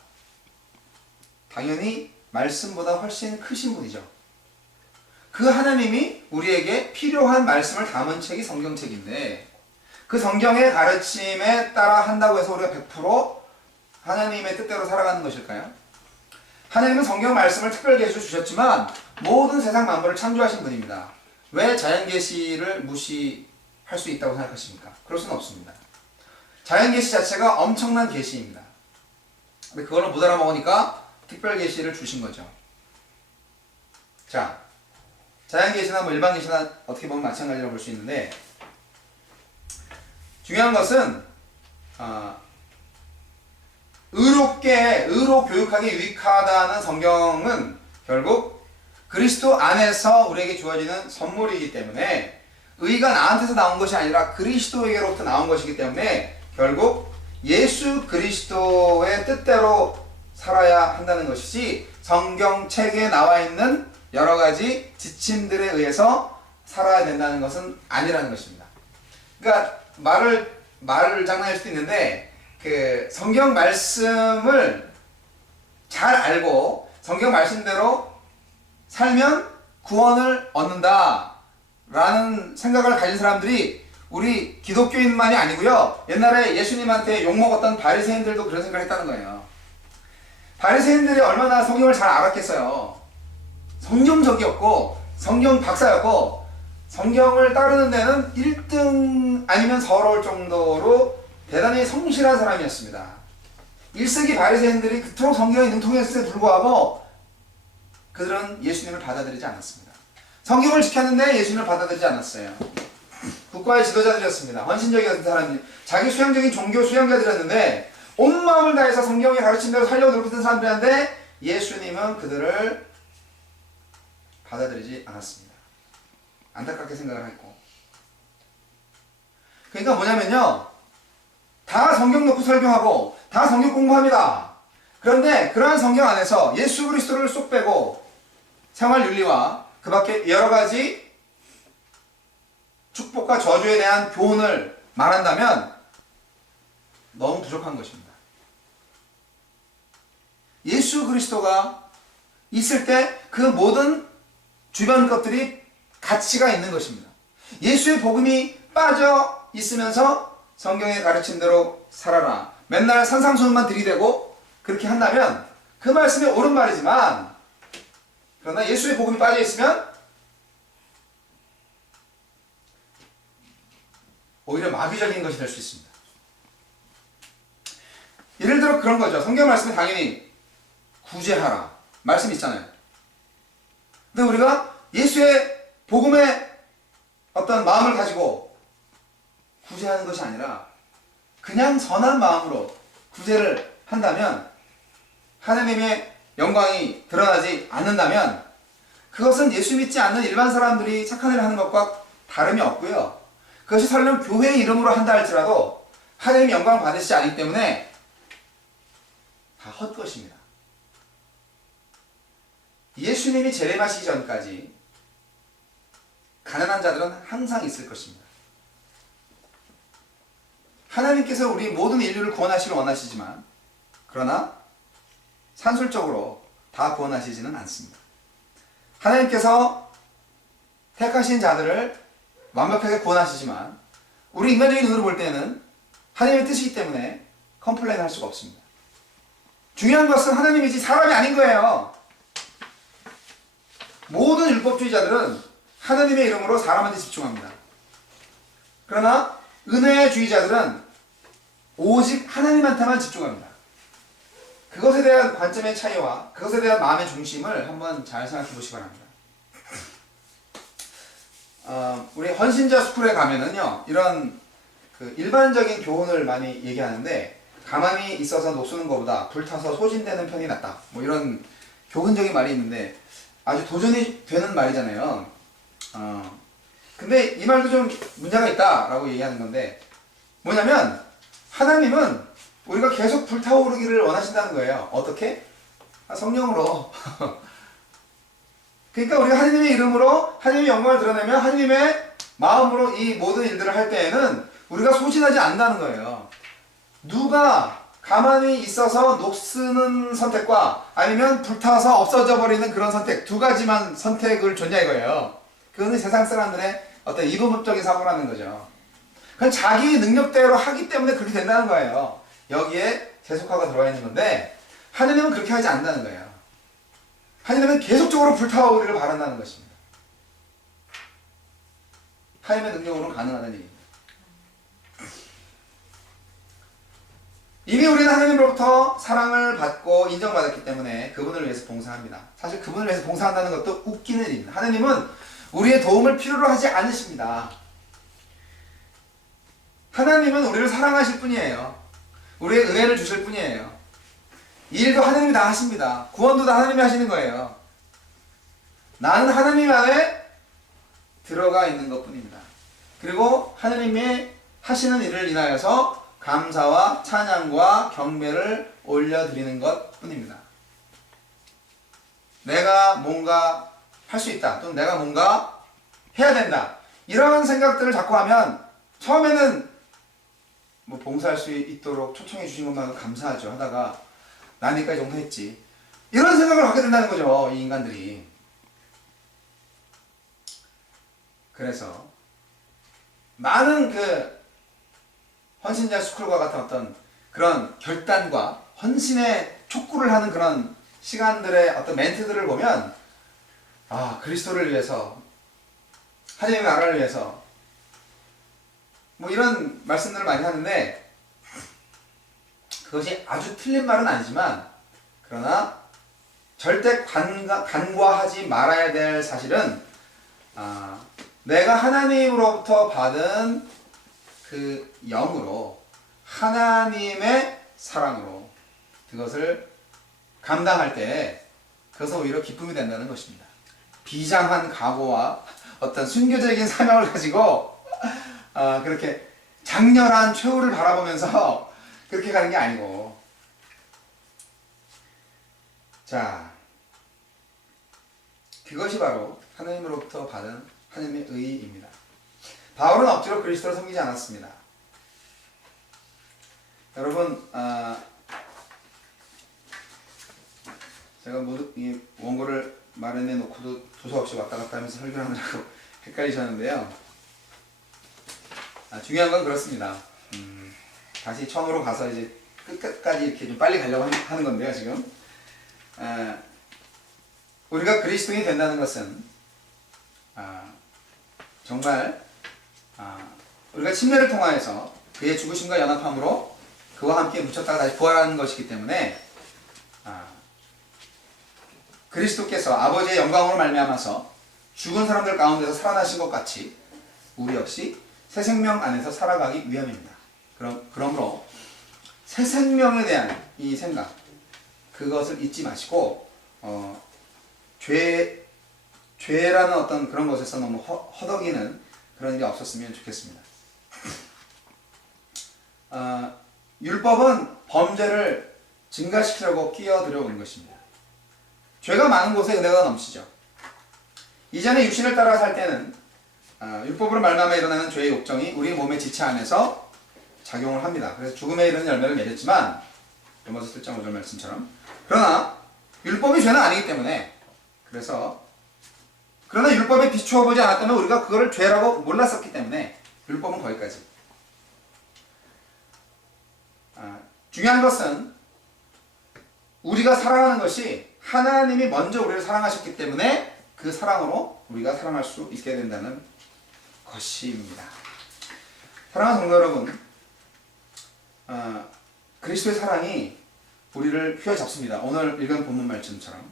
당연히 말씀보다 훨씬 크신 분이죠. 그 하나님이 우리에게 필요한 말씀을 담은 책이 성경책인데, 그 성경의 가르침에 따라 한다고 해서 우리가 100% 하나님의 뜻대로 살아가는 것일까요? 하나님은 성경 말씀을 특별히 계시로 주셨지만 모든 세상 만물을 창조하신 분입니다. 왜 자연계시를 무시할 수 있다고 생각하십니까? 그럴 수는 없습니다. 자연계시 자체가 엄청난 계시입니다. 근데 그걸 못 알아먹으니까 특별계시를 주신 거죠. 자, 자연계시나 일반 계시나 어떻게 보면 마찬가지라고 볼 수 있는데, 중요한 것은 의로 교육하기 유익하다는 성경은 결국 그리스도 안에서 우리에게 주어지는 선물이기 때문에, 의가 나한테서 나온 것이 아니라 그리스도에게로부터 나온 것이기 때문에 결국 예수 그리스도의 뜻대로 살아야 한다는 것이지, 성경책에 나와 있는 여러 가지 지침들에 의해서 살아야 된다는 것은 아니라는 것입니다. 그러니까 말을 장난할 수도 있는데, 성경 말씀을 잘 알고 성경 말씀대로 살면 구원을 얻는다 라는 생각을 가진 사람들이 우리 기독교인만이 아니고요, 옛날에 예수님한테 욕먹었던 바리새인들도 그런 생각을 했다는 거예요. 바리새인들이 얼마나 성경을 잘 알았겠어요. 성경적이었고 성경 박사였고 성경을 따르는 데는 1등 아니면 서러울 정도로 대단히 성실한 사람이었습니다. 1세기 바리새인들이 그토록 성경에 능통했음에도 불구하고 그들은 예수님을 받아들이지 않았습니다. 성경을 지켰는데 예수님을 받아들이지 않았어요. 국가의 지도자들이었습니다. 헌신적이었던 사람들, 자기 수양적인 종교 수양자들이었는데 온 마음을 다해서 성경의 가르친 대로 살려고 노력했던 사람들인데 예수님은 그들을 받아들이지 않았습니다. 안타깝게 생각을 했고, 그러니까 뭐냐면요, 다 성경 놓고 설교하고 다 성경 공부합니다. 그런데 그러한 성경 안에서 예수 그리스도를 쏙 빼고 생활 윤리와 그 밖에 여러 가지 축복과 저주에 대한 교훈을 말한다면 너무 부족한 것입니다. 예수 그리스도가 있을 때 그 모든 주변 것들이 가치가 있는 것입니다. 예수의 복음이 빠져 있으면서 성경에 가르친 대로 살아라, 맨날 산상수훈만 들이대고 그렇게 한다면 그 말씀이 옳은 말이지만, 그러나 예수의 복음이 빠져 있으면 오히려 마귀적인 것이 될 수 있습니다. 예를 들어 그런 거죠. 성경 말씀에 당연히 구제하라 말씀이 있잖아요. 근데 우리가 예수의 복음의 어떤 마음을 가지고 구제하는 것이 아니라 그냥 선한 마음으로 구제를 한다면, 하나님의 영광이 드러나지 않는다면 그것은 예수 믿지 않는 일반 사람들이 착한 일을 하는 것과 다름이 없고요, 그것이 설령 교회의 이름으로 한다 할지라도 하나님의 영광을 받으시지 않기 때문에 다 헛것입니다. 예수님이 재림하시기 전까지 가난한 자들은 항상 있을 것입니다. 하나님께서 우리 모든 인류를 구원하시길 원하시지만, 그러나 산술적으로 다 구원하시지는 않습니다. 하나님께서 택하신 자들을 완벽하게 구원하시지만 우리 인간적인 눈으로 볼 때는 하나님의 뜻이기 때문에 컴플레인 할 수가 없습니다. 중요한 것은 하나님이지 사람이 아닌 거예요. 모든 율법주의자들은 하나님의 이름으로 사람한테 집중합니다. 그러나 은혜주의자들은 오직 하나님한테만 집중합니다. 그것에 대한 관점의 차이와 그것에 대한 마음의 중심을 한번 잘 생각해 보시기 바랍니다. 우리 헌신자 스쿨에 가면은요, 이런 그 일반적인 교훈을 많이 얘기하는데, 가만히 있어서 녹수는 것보다 불타서 소진되는 편이 낫다. 뭐 이런 교훈적인 말이 있는데, 아주 도전이 되는 말이잖아요. 근데 이 말도 좀 문제가 있다라고 얘기하는 건데, 뭐냐면, 하나님은 우리가 계속 불타오르기를 원하신다는 거예요. 어떻게? 성령으로. 그러니까 우리가 하나님의 이름으로 하나님의 영광을 드러내며 하나님의 마음으로 이 모든 일들을 할 때에는 우리가 소진하지 않는다는 거예요. 누가 가만히 있어서 녹쓰는 선택과 아니면 불타서 없어져 버리는 그런 선택, 두 가지만 선택을 줬냐 이거예요. 그거는 세상 사람들의 어떤 이분법적인 사고라는 거죠. 그건 자기 능력대로 하기 때문에 그렇게 된다는 거예요. 여기에 세속화가 들어와 있는 건데, 하느님은 그렇게 하지 않는다는 거예요. 하느님은 계속적으로 불타오르기를 바란다는 것입니다. 하나님의 능력으로는 가능하다는 얘기입니다. 이미 우리는 하나님으로부터 사랑을 받고 인정받았기 때문에 그분을 위해서 봉사합니다. 사실 그분을 위해서 봉사한다는 것도 웃기는 일입니다. 하나님은 우리의 도움을 필요로 하지 않으십니다. 하나님은 우리를 사랑하실 뿐이에요. 우리의 은혜를 주실 뿐이에요. 이 일도 하나님이 다 하십니다. 구원도 다 하나님이 하시는 거예요. 나는 하나님 안에 들어가 있는 것 뿐입니다. 그리고 하나님이 하시는 일을 인하여서 감사와 찬양과 경배를 올려드리는 것 뿐입니다. 내가 뭔가 할 수 있다, 또는 내가 뭔가 해야 된다, 이런 생각들을 자꾸 하면 처음에는 뭐 봉사할 수 있도록 초청해 주신 것만 감사하죠 하다가 나니까 이 정도 했지, 이런 생각을 갖게 된다는 거죠, 이 인간들이. 그래서 많은 그 헌신자 스쿨과 같은 어떤 그런 결단과 헌신의 촉구를 하는 그런 시간들의 어떤 멘트들을 보면, 그리스도를 위해서, 하나님의 나라를 위해서 뭐 이런 말씀들을 많이 하는데, 그것이 아주 틀린 말은 아니지만, 그러나 절대 간과하지 말아야 될 사실은, 내가 하나님으로부터 받은 그 영으로, 하나님의 사랑으로 그것을 감당할 때 그것은 오히려 기쁨이 된다는 것입니다. 비장한 각오와 어떤 순교적인 사명을 가지고 그렇게 장렬한 최후를 바라보면서 그렇게 가는 게 아니고, 자, 그것이 바로 하나님으로부터 받은 하나님의 의입니다. 바울은 억지로 그리스도를 섬기지 않았습니다. 여러분, 제가 모두 이 원고를 마련해 놓고도 두서없이 왔다 갔다 하면서 설교를 하느라고 헷갈리셨는데요. 중요한 건 그렇습니다. 다시 처음으로 가서 이제 끝까지 이렇게 좀 빨리 가려고 하는 건데요, 지금. 우리가 그리스도인이 된다는 것은, 정말, 우리가 침례를 통하여서 그의 죽으심과 연합함으로 그와 함께 묻혔다가 다시 부활하는 것이기 때문에, 그리스도께서 아버지의 영광으로 말미암아서 죽은 사람들 가운데서 살아나신 것 같이 우리 역시 새 생명 안에서 살아가기 위함입니다. 그러므로 새 생명에 대한 이 생각, 그것을 잊지 마시고, 죄라는 어떤 그런 것에서 너무 허덕이는 그런 일이 없었으면 좋겠습니다. 율법은 범죄를 증가시키려고 끼어들어 온 것입니다. 죄가 많은 곳에 은혜가 넘치죠. 이전에 육신을 따라 살 때는 율법으로 말미암아 일어나는 죄의 욕정이 우리 몸의 지체 안에서 작용을 합니다. 그래서 죽음에 이르는 열매를 맺었지만, 로마서 7장 5절 말씀처럼, 그러나 율법이 죄는 아니기 때문에, 그러나 율법에 비추어 보지 않았다면 우리가 그거를 죄라고 몰랐었기 때문에 율법은 거기까지. 중요한 것은 우리가 사랑하는 것이 하나님이 먼저 우리를 사랑하셨기 때문에 그 사랑으로 우리가 사랑할 수 있게 된다는 것입니다. 사랑하는 성도 여러분, 그리스도의 사랑이 우리를 휘어잡습니다. 오늘 읽은 본문 말씀처럼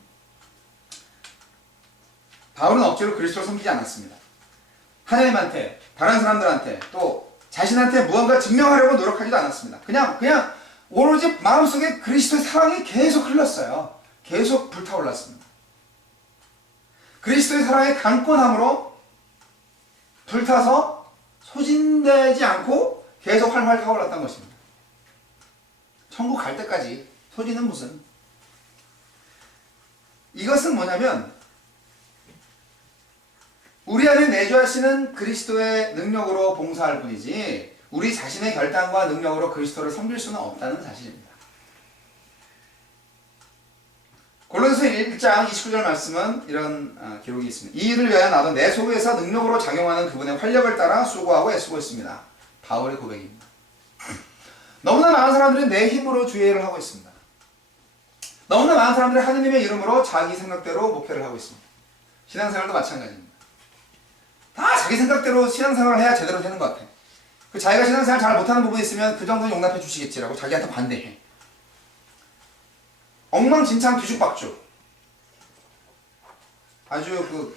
바울은 억지로 그리스도를 섬기지 않았습니다. 하나님한테, 다른 사람들한테, 또 자신한테 무언가 증명하려고 노력하지도 않았습니다. 그냥 오로지 마음속에 그리스도의 사랑이 계속 흘렀어요. 계속 불타올랐습니다. 그리스도의 사랑의 강권함으로 불타서 소진되지 않고 계속 활활 타올랐던 것입니다. 천국 갈 때까지. 소진은 무슨? 이것은 뭐냐면 우리 안에 내주하시는 그리스도의 능력으로 봉사할 뿐이지 우리 자신의 결단과 능력으로 그리스도를 섬길 수는 없다는 사실입니다. 골로새서 1장 29절 말씀은 이런 기록이 있습니다. 이 일을 위하여 나도 내 속에서 능력으로 작용하는 그분의 활력을 따라 수고하고 애쓰고 있습니다. 바울의 고백입니다. 너무나 많은 사람들이 내 힘으로 주의 일을 하고 있습니다. 너무나 많은 사람들이 하느님의 이름으로 자기 생각대로 목회를 하고 있습니다. 신앙생활도 마찬가지입니다. 다 자기 생각대로 신앙생활을 해야 제대로 되는 것 같아. 그 자기가 신앙생활 잘 못하는 부분이 있으면 그 정도는 용납해 주시겠지라고 자기한테 반대해. 엉망진창 뒤죽박죽. 아주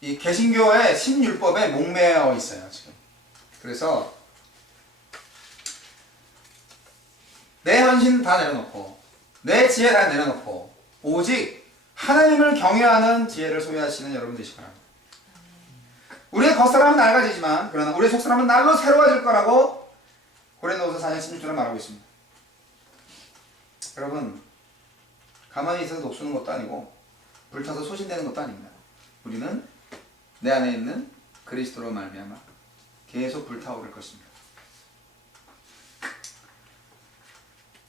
이 개신교의 신율법에 목매어 있어요 지금. 그래서 내 헌신 다 내려놓고 내 지혜 다 내려놓고 오직 하나님을 경외하는 지혜를 소유하시는 여러분 되시기 바랍니다. 우리의 겉사람은 낡아지지만 그러나 우리의 속사람은 날로 새로워질 거라고 고린도후서 4장 16절에 말하고 있습니다. 여러분, 가만히 있어서 녹수는 것도 아니고 불타서 소진되는 것도 아닙니다. 우리는 내 안에 있는 그리스도로 말미암아 계속 불타오를 것입니다.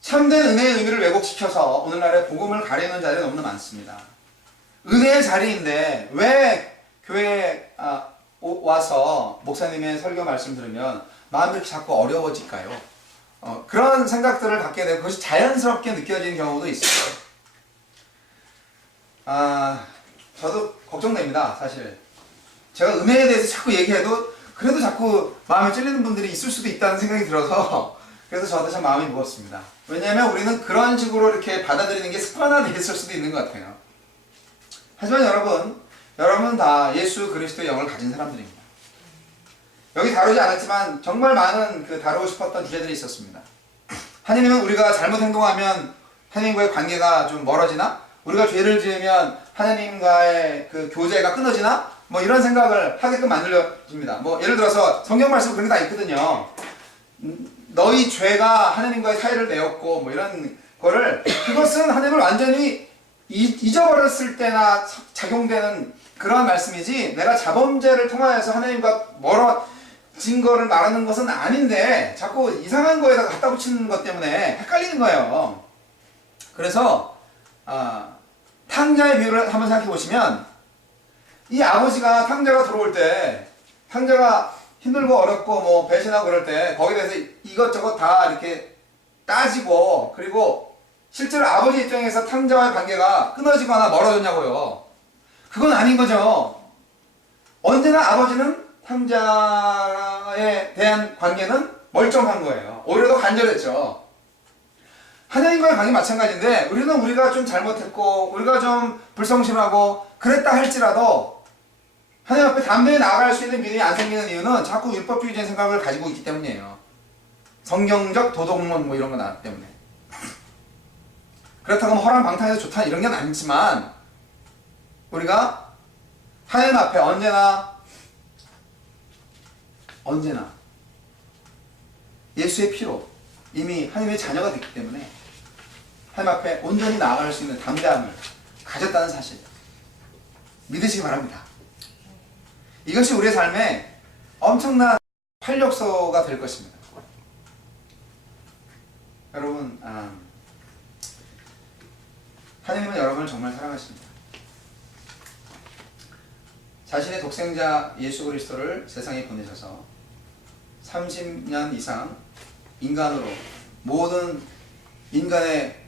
참된 은혜의 의미를 왜곡시켜서 오늘날의 복음을 가리는 자들이 너무나 많습니다. 은혜의 자리인데 왜 교회에 와서 목사님의 설교 말씀 들으면 마음이 이렇게 자꾸 어려워질까요? 그런 생각들을 갖게 되고 그것이 자연스럽게 느껴지는 경우도 있어요. 저도 걱정됩니다, 사실. 제가 은혜에 대해서 자꾸 얘기해도 그래도 자꾸 마음에 찔리는 분들이 있을 수도 있다는 생각이 들어서 그래서 저도 참 마음이 무겁습니다. 왜냐하면 우리는 그런 식으로 이렇게 받아들이는 게 습관화되어 있을 수도 있는 것 같아요. 하지만 여러분 다 예수 그리스도의 영을 가진 사람들입니다. 여기 다루지 않았지만 정말 많은 다루고 싶었던 주제들이 있었습니다. 하나님은 우리가 잘못 행동하면 하나님과의 관계가 좀 멀어지나? 우리가 죄를 지으면 하나님과의 그 교제가 끊어지나? 뭐 이런 생각을 하게끔 만들어집니다. 뭐 예를 들어서 성경 말씀 그런 게 다 있거든요. 너희 죄가 하나님과의 사이를 내었고 뭐 이런 거를 그것은 하나님을 완전히 잊어버렸을 때나 작용되는 그런 말씀이지 내가 자범죄를 통하여서 하나님과 멀어진 거를 말하는 것은 아닌데 자꾸 이상한 거에다 갖다 붙이는 것 때문에 헷갈리는 거예요. 그래서 탕자의 비유를 한번 생각해 보시면 이 아버지가 탕자가 들어올 때 탕자가 힘들고 어렵고 뭐 배신하고 그럴 때 거기에 대해서 이것저것 다 이렇게 따지고 그리고 실제로 아버지 입장에서 탕자와의 관계가 끊어지거나 멀어졌냐고요. 그건 아닌 거죠. 언제나 아버지는 탕자에 대한 관계는 멀쩡한 거예요. 오히려 더 간절했죠. 하나님과의 관계 마찬가지인데 우리가 좀 잘못했고 우리가 좀 불성실하고 그랬다 할지라도 하나님 앞에 담대히 나아갈 수 있는 믿음이 안 생기는 이유는 자꾸 율법주의적인 생각을 가지고 있기 때문이에요. 성경적 도덕론 뭐 이런 거 나왔기 때문에. 그렇다고 뭐 허랑방탕해서 좋다 이런 건 아니지만 우리가 하나님 앞에 언제나 예수의 피로 이미 하나님의 자녀가 됐기 때문에 하나님 앞에 온전히 나아갈 수 있는 담대함을 가졌다는 사실 믿으시기 바랍니다. 이것이 우리의 삶에 엄청난 활력소가 될 것입니다. 여러분, 하나님은 여러분을 정말 사랑하십니다. 자신의 독생자 예수 그리스도를 세상에 보내셔서 30년 이상 인간으로 모든 인간의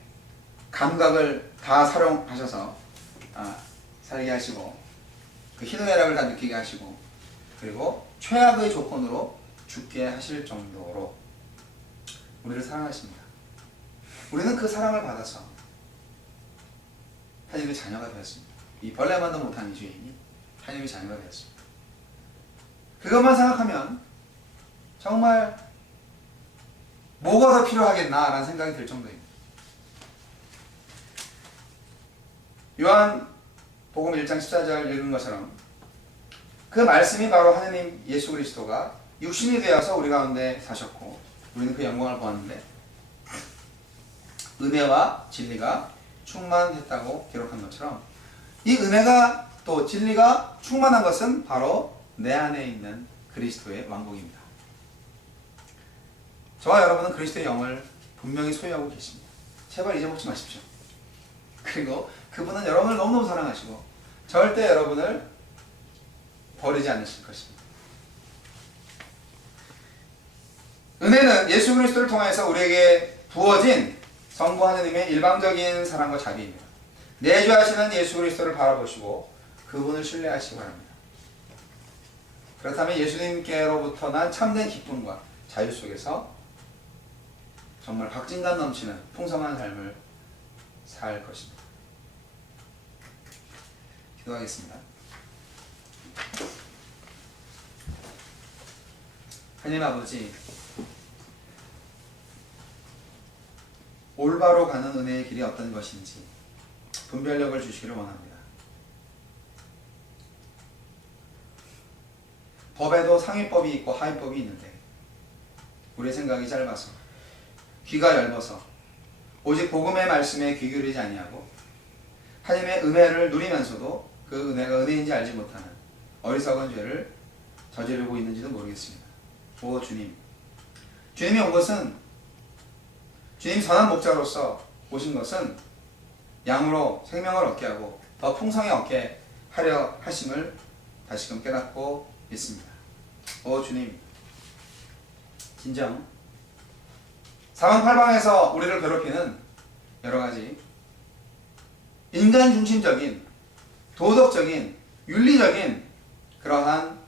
감각을 다 사용하셔서 살게 하시고 그 희노애락을 다 느끼게 하시고 그리고 최악의 조건으로 죽게 하실 정도로 우리를 사랑하십니다. 우리는 그 사랑을 받아서 하나님의 자녀가 되었습니다. 이 벌레만도 못한 이 죄인이 하나님의 자녀가 되었습니다. 그것만 생각하면 정말 뭐가 더 필요하겠나라는 생각이 들 정도입니다. 요한 복음 1장 14절 읽은 것처럼 그 말씀이 바로 하느님 예수 그리스도가 육신이 되어서 우리 가운데 사셨고 우리는 그 영광을 보았는데 은혜와 진리가 충만했다고 기록한 것처럼 이 은혜가 또 진리가 충만한 것은 바로 내 안에 있는 그리스도의 왕국입니다. 저와 여러분은 그리스도의 영을 분명히 소유하고 계십니다. 제발 잊어먹지 마십시오. 그리고 그분은 여러분을 너무너무 사랑하시고 절대 여러분을 버리지 않으실 것입니다. 은혜는 예수 그리스도를 통해서 우리에게 부어진 성부 하느님의 일방적인 사랑과 자비입니다. 내주하시는 예수 그리스도를 바라보시고 그분을 신뢰하시기 바랍니다. 그렇다면 예수님께로부터 난 참된 기쁨과 자유 속에서 정말 박진감 넘치는 풍성한 삶을 살 것입니다. 기도하겠습니다. 하나님 아버지, 올바로 가는 은혜의 길이 어떤 것인지 분별력을 주시기를 원합니다. 법에도 상위법이 있고 하위법이 있는데 우리의 생각이 짧아서 귀가 얇아서 오직 복음의 말씀에 귀 기울이지 아니하고 하나님의 은혜를 누리면서도 그 은혜가 은혜인지 알지 못하는 어리석은 죄를 저지르고 있는지도 모르겠습니다. 오 주님, 주님이 온 것은 주님 선한 목자로서 오신 것은 양으로 생명을 얻게 하고 더 풍성히 얻게 하려 하심을 다시금 깨닫고 있습니다. 오 주님, 진정 사방팔방에서 우리를 괴롭히는 여러가지 인간 중심적인 도덕적인 윤리적인 그러한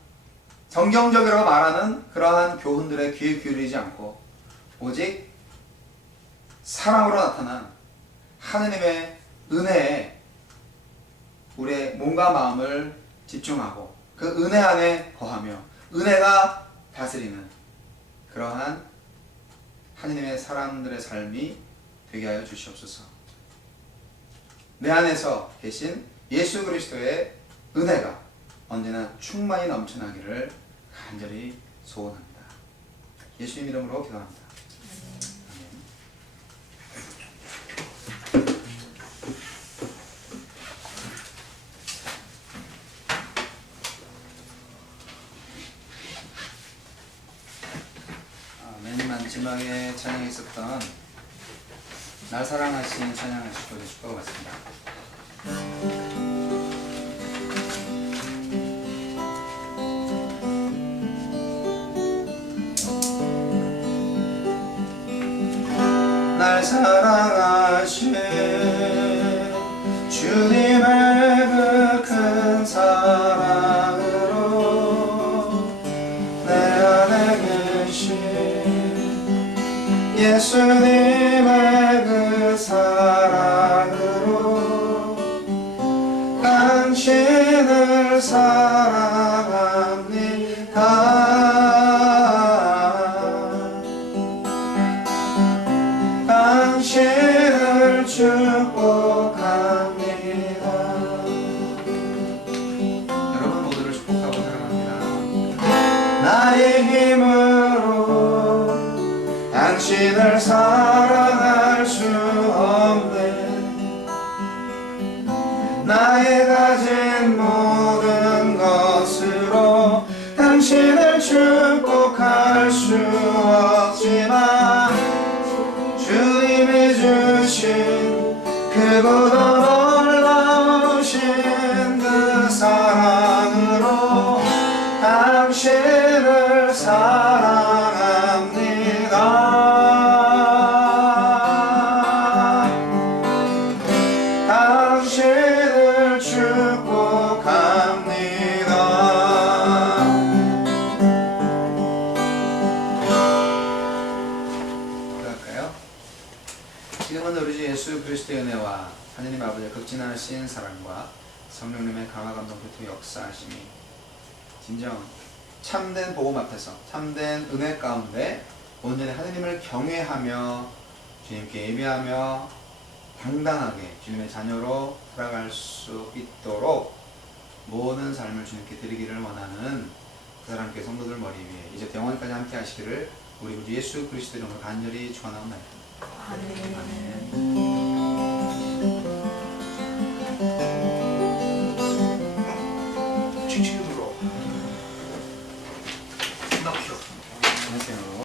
성경적이라고 말하는 그러한 교훈들에 귀 기울이지 않고 오직 사랑으로 나타난 하느님의 은혜에 우리의 몸과 마음을 집중하고 그 은혜 안에 거하며 은혜가 다스리는 그러한 하느님의 사람들의 삶이 되게 하여 주시옵소서. 내 안에서 계신 예수 그리스도의 은혜가 언제나 충만히 넘쳐나기를 간절히 소원합니다. 예수님 이름으로 기도합니다. 맨 마지막에 찬양에 있었던 날 사랑하신 찬양하시고 주실 것 같습니다. 날 사랑하신 주님의 그 큰 사랑으로 내 안에 계신 예수님의 그 사랑으로 당신을 사랑합니다. 당신을 축복합니다. 여러분 모두를 축복하고 사랑합니다. 나의 힘으로 당신을 사랑할 수 없네. 나의 가진 모든 것으로 당신을 축복할 수 없지만 주님이 주신 그보다 놀라우신 그 사랑으로 당신을 사랑합니다. 당신을 축복합니다. 그럴까요? 지금은 우리 주 예수 그리스도의 은혜와 하느님 아버지의 극진하신 사랑과 성령님의 강화 감동 교통 역사하심이 진정 참된 복음 앞에서 참된 은혜 가운데 온전히 하느님을 경외하며 주님께 예배하며 당당하게 주님의 자녀로 살아갈 수 있도록 모든 삶을 주님께 드리기를 원하는 그 사람께 성도들 머리 위에 이제 영원까지 함께 하시기를 우리 구주 예수 그리스도 이름으로 간절히 축원하옵나이다. 아멘. 아멘.